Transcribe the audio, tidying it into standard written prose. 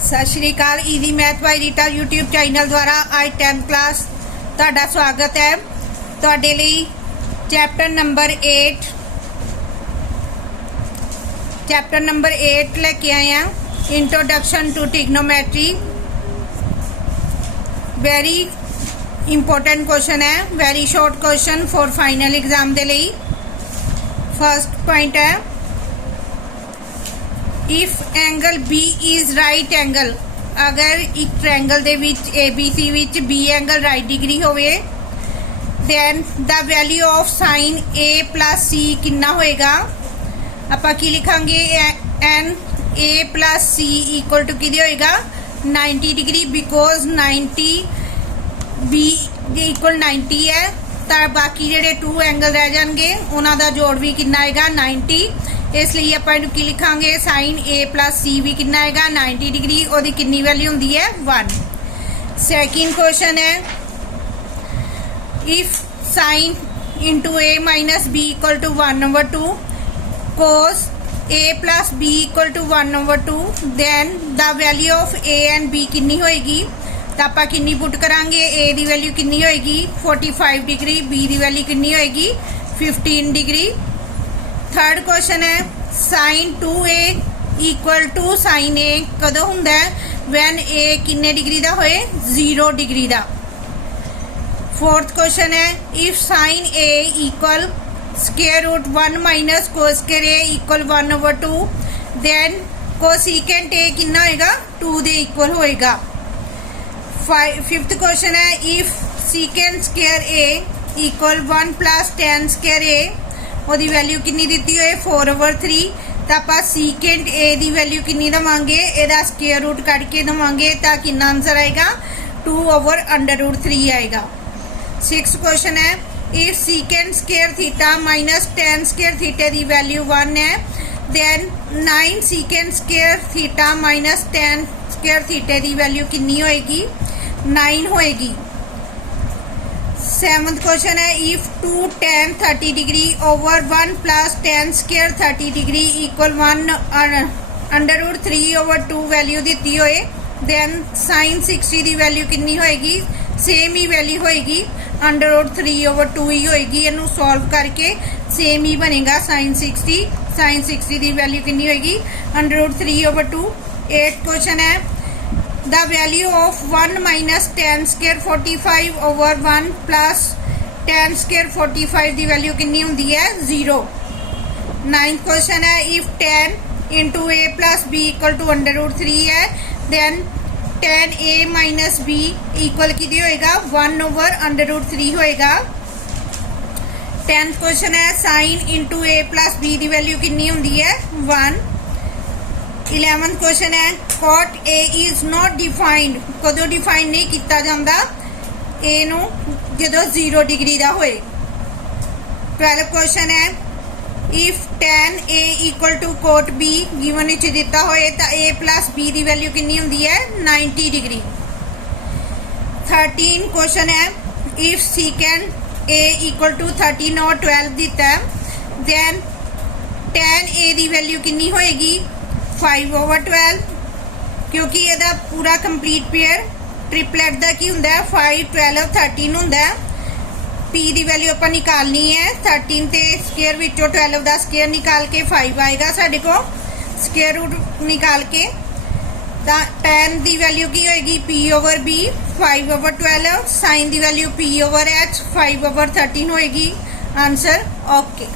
सत श्री अकाल। Easy math bye Rita YouTube channel द्वारा आज 10th क्लास ਤੁਹਾਡਾ स्वागत है। ਤੁਹਾਡੇ ਲਈ चैप्टर नंबर 8 लेके आए हैं, introduction to trigonometry. Very important question है, very short question for final exam के लिए। फर्स्ट पॉइंट है, if angle B is right angle, अगर एक ट्रायंगल दे विच ABC विच बी एंगल राइट डिग्री होवे, then the value of sine A plus C कितना होएगा। आपां की लिखांगे, एन A plus C equal to किदे होएगा 90 डिग्री, बिकॉज 90 B इक्वल 90 है। तो बाकी जेडे 2 एंगल रह जाएंगे उन्हां दा जोड़ भी कितना आएगा 90। इसलिए आप की लिखांगे साइन A प्लस C भी कितना आएगा 90 डिग्री, और कितनी वैल्यू होंगी है 1। सेकंड क्वेश्चन है, if sine into A minus B equal to 1/2, cos A plus B equal to 1/2, then the value of A and B कितनी होएगी। तो आप कितनी पुट करांगे, A की वैल्यू कितनी होएगी 45 डिग्री, B की वैल्यू कितनी होएगी 15 डिग्री। थर्ड क्वेश्चन है, sine 2A equal to sine A कदों हुंदा है, वैन A किन्ने डिग्री का होए 0 डिग्री का। फोर्थ क्वेश्चन है, if sine A equal square root 1 minus cos square A equal 1/2, then cosecant A कितना होएगा 2 दे इक्वल होएगा। फिफ्थ क्वेश्चन है, if secant square A equal 1 plus tan square A, ਉਹਦੀ ਵੈਲਿਊ ਕਿੰਨੀ ਦਿੱਤੀ ਹੋਏ 4/3, ਤਾਂ ਆਪਾਂ ਸੀਕੈਂਟ A ਦੀ ਵੈਲਿਊ ਕਿੰਨੀ ਦਵਾਂਗੇ, ਇਹਦਾ ਸਕੁਅਰ ਰੂਟ ਕੱਢ ਕੇ ਦਵਾਂਗੇ, ਤਾਂ ਕਿੰਨਾ ਆਨਸਰ ਆਏਗਾ 2/√3 ਆਏਗਾ। 6th क्वेश्चन है, if secant square theta minus tan square theta की वैल्यू 1 है, then 9 secant square theta minus tan square theta की वैल्यू कितनी होएगी 9 होएगी। 7th क्वेश्चन है, if 2 tan 30 degree over 1 plus tan square 30 degree equal 1/√3/2 value दी होए, दैन साइन 60 की वैल्यू कितनी होएगी, सेम ही वैल्यू होएगी √3/2 ही होएगी। इनू सॉल्व करके सेम ही बनेगा साइन 60 की वैल्यू कितनी होएगी √3/2। 8th क्वेश्चन है, the value of 1 minus tan square 45/1 plus tan square 45 की वैल्यू कितनी होंगी है 0। 9th क्वेश्चन है, if tan into A plus B equal to √3 है, then tan A minus B equal कितनी होएगा 1/√3 होएगा। 10th क्वेश्चन है, sine into A plus B की वैल्यू कितनी होंगी है 1। 11th क्वेश्चन है, cot A is not defined, कदों डिफाइन नहीं किया जाता A नू जदों 0 डिग्री का होए। 12th क्वेश्चन है, if tan A equal to cot B given विच दिता होए तो A प्लस B की वैल्यू कितनी होंगी है 90 डिग्री। 13 क्वेश्चन है, if secant A equal to 13 और 12 दिता है, दैन tan A की वैल्यू कितनी होएगी 5/12, क्योंकि यदा पूरा कंप्लीट पेयर ट्रिपलेट का की होंगे 5 12 13 होंगे। P की वैल्यू आप निकालनी है, 13 के स्केयर विचों 12 का स्केयर निकाल के 5 आएगा साढ़े को, स्केयर रूट निकाल के tan की वैल्यू की होएगी P/B 5/12, साइन की वैल्यू P/H 5/13 होएगी। Answer okay.